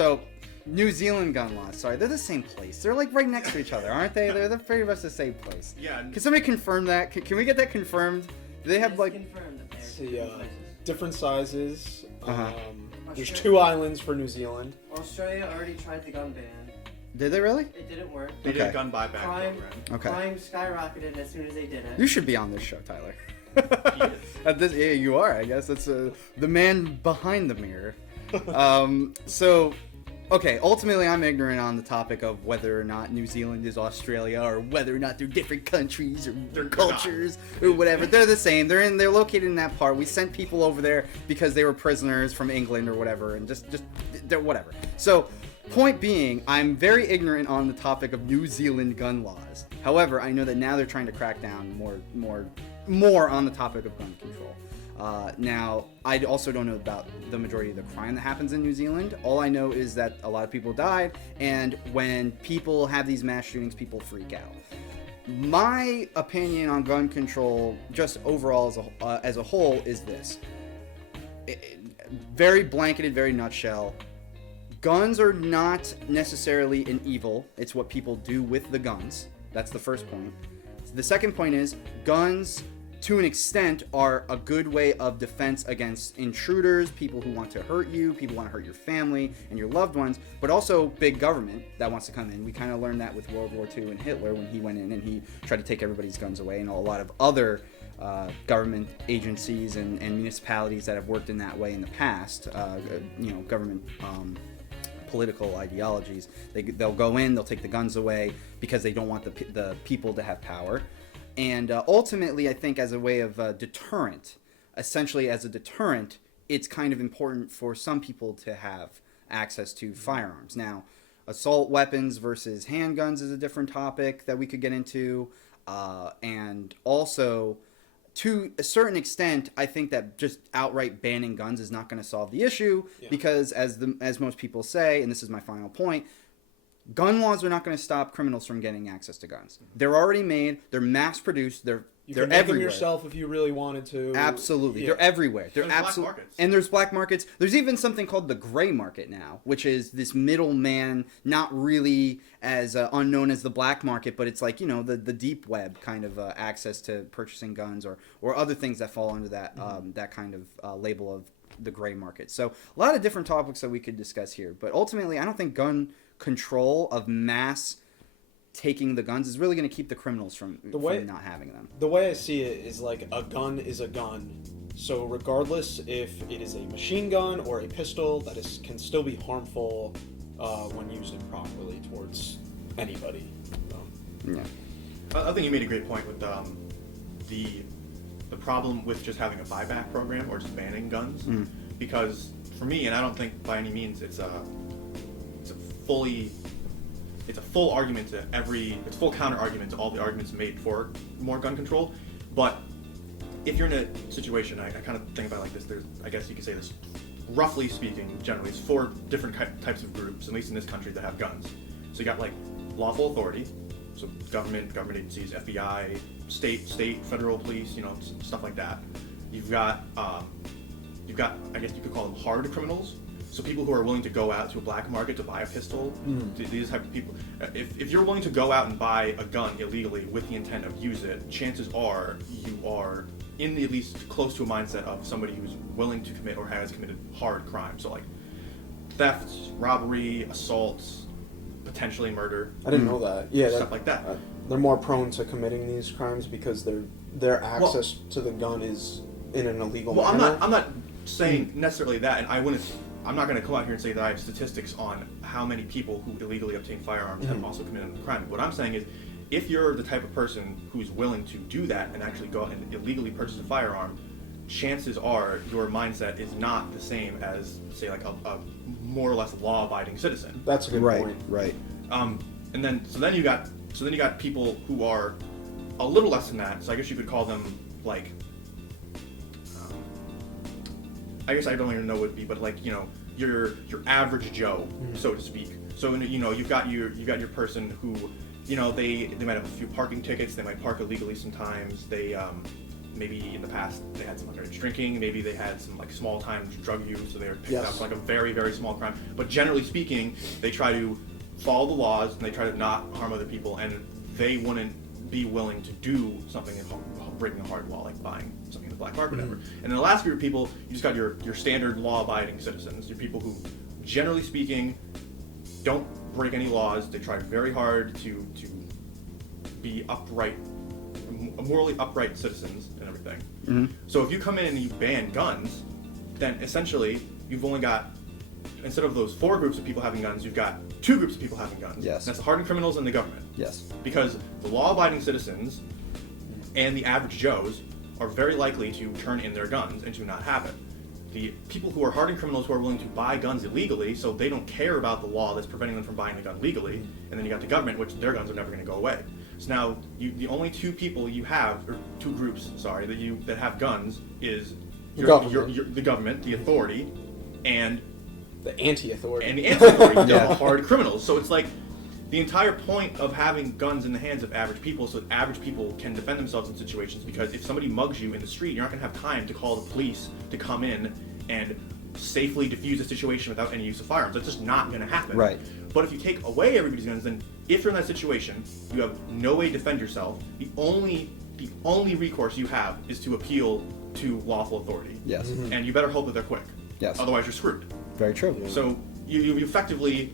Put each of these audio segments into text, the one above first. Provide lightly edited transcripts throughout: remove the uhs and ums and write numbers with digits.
So, New Zealand gun laws. Sorry, they're the same place. They're like right next to each other, aren't they? They're pretty much the same place. Yeah. Can somebody confirm that? Can we get that confirmed? Do they have like? See, different sizes. Uh-huh. There's 2 islands for New Zealand. Australia already tried the gun ban. Did they really? It didn't work. They did a gun buyback program. Crime skyrocketed as soon as they did it. You should be on this show, Tyler. He is. Yeah, you are. I guess that's the man behind the mirror. So, okay. Ultimately, I'm ignorant on the topic of whether or not New Zealand is Australia, or whether or not they're different countries or They're cultures or whatever. They're the same. They're located in that part. We sent people over there because they were prisoners from England or whatever, and just they're whatever. So. Point being, I'm very ignorant on the topic of New Zealand gun laws. However, I know that now they're trying to crack down more on the topic of gun control. Now, I also don't know about the majority of the crime that happens in New Zealand. All I know is that a lot of people died, and when people have these mass shootings, people freak out. My opinion on gun control, just overall as a whole, is this. Very blanketed, very nutshell. Guns are not necessarily an evil. It's what people do with the guns. That's the first point. The second point is guns, to an extent, are a good way of defense against intruders, people who want to hurt you, people who want to hurt your family and your loved ones, but also big government that wants to come in. We kind of learned that with World War II and Hitler when he went in and he tried to take everybody's guns away, and a lot of other government agencies and municipalities that have worked in that way in the past, government political ideologies. They'll go in, they'll take the guns away because they don't want the people to have power. And ultimately, I think as a way of deterrent, essentially as a deterrent, it's kind of important for some people to have access to firearms. Now, assault weapons versus handguns is a different topic that we could get into. And also, to a certain extent, I think that just outright banning guns is not going to solve the issue because, as most people say, and this is my final point, gun laws are not going to stop criminals from getting access to guns. They're already made. They're mass-produced. They're can make everywhere. them yourself if you really wanted to. Absolutely, they're everywhere. They're black markets. And there's black markets. There's even something called the gray market now, which is this middleman, not really as unknown as the black market, but it's like the deep web kind of access to purchasing guns or other things that fall under that that kind of label of the gray market. So a lot of different topics that we could discuss here, but ultimately, I don't think gun control of mass taking the guns is really going to keep the criminals from not having them. The way I see it is like a gun is a gun. So regardless if it is a machine gun or a pistol, that can still be harmful when used improperly towards anybody. Yeah. I think you made a great point with the problem with just having a buyback program or just banning guns. Because for me, and I don't think by any means it's a full argument to it's full counter argument to all the arguments made for more gun control. But if you're in a situation, I kind of think about it like this. There's, I guess you could say this, roughly speaking, generally, it's 4 different types of groups, at least in this country, that have guns. So you got like lawful authority, so government agencies, FBI, state, federal police, stuff like that. You've got, I guess you could call them hard criminals. So people who are willing to go out to a black market to buy a pistol, these type of people. If you're willing to go out and buy a gun illegally with the intent of use it, chances are you are in at least close to a mindset of somebody who's willing to commit or has committed hard crime. So like thefts, robbery, assaults, potentially murder. I didn't know that. Yeah, stuff like that. They're more prone to committing these crimes because their access to the gun is in an illegal manner. I'm not saying necessarily that, and I'm not going to come out here and say that I have statistics on how many people who illegally obtain firearms have also committed a crime. What I'm saying is, if you're the type of person who's willing to do that and actually go out and illegally purchase a firearm, chances are your mindset is not the same as, say, like a more or less law-abiding citizen. That's a good point. Right. And then you got people who are a little less than that. So I guess you could call them like. I guess I don't even know what it would be, but like your average Joe, so to speak. So you've got your person who they might have a few parking tickets. They might park illegally sometimes. They maybe in the past they had some underage drinking, maybe they had some like small time drug use, so they were picked Yes. up for like a very, very small crime. But generally speaking, they try to follow the laws and they try to not harm other people, and they wouldn't be willing to do something breaking a hard law, like buying something in the black market, whatever. And then the last group of people, you just got your standard law-abiding citizens. Your people who, generally speaking, don't break any laws. They try very hard to be upright, morally upright citizens and everything. So if you come in and you ban guns, then essentially you've only got, instead of those 4 groups of people having guns, you've got 2 groups of people having guns. Yes. And that's the hardened criminals and the government. Yes. Because the law-abiding citizens and the average Joes are very likely to turn in their guns and to not have it. The people who are hardened criminals who are willing to buy guns illegally, so they don't care about the law that's preventing them from buying the gun legally, and then you got the government, which their guns are never going to go away. So now, the only 2 people you have, or 2 groups, sorry, that have guns is The government. the government, the authority, and The anti-authority. the anti-authority, Yeah. the hard criminals. So it's like the entire point of having guns in the hands of average people, so that average people can defend themselves in situations. Because if somebody mugs you in the street, you're not going to have time to call the police to come in and safely defuse a situation without any use of firearms. That's just not going to happen. Right. But if you take away everybody's guns, then if you're in that situation, you have no way to defend yourself. The only recourse you have is to appeal to lawful authority. Yes. And you better hope that they're quick. Yes. Otherwise, you're screwed. Very true. So you effectively,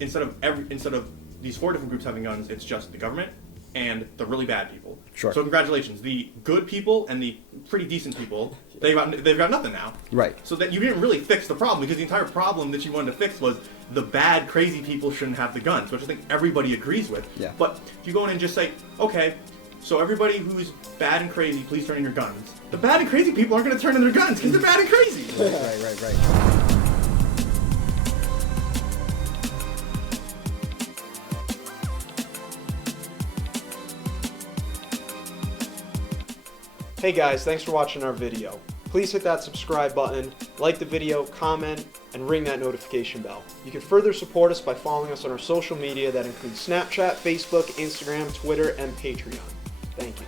instead of these 4 different groups having guns, it's just the government and the really bad people. Sure. So congratulations, the good people and the pretty decent people, they've got nothing now. Right. So that you didn't really fix the problem, because the entire problem that you wanted to fix was the bad, crazy people shouldn't have the guns, which I think everybody agrees with. Yeah. But if you go in and just say, okay, so everybody who's bad and crazy, please turn in your guns. The bad and crazy people aren't going to turn in their guns because they're bad and crazy. Right. Hey guys, thanks for watching our video. Please hit that subscribe button, like the video, comment, and ring that notification bell. You can further support us by following us on our social media that includes Snapchat, Facebook, Instagram, Twitter, and Patreon. Thank you.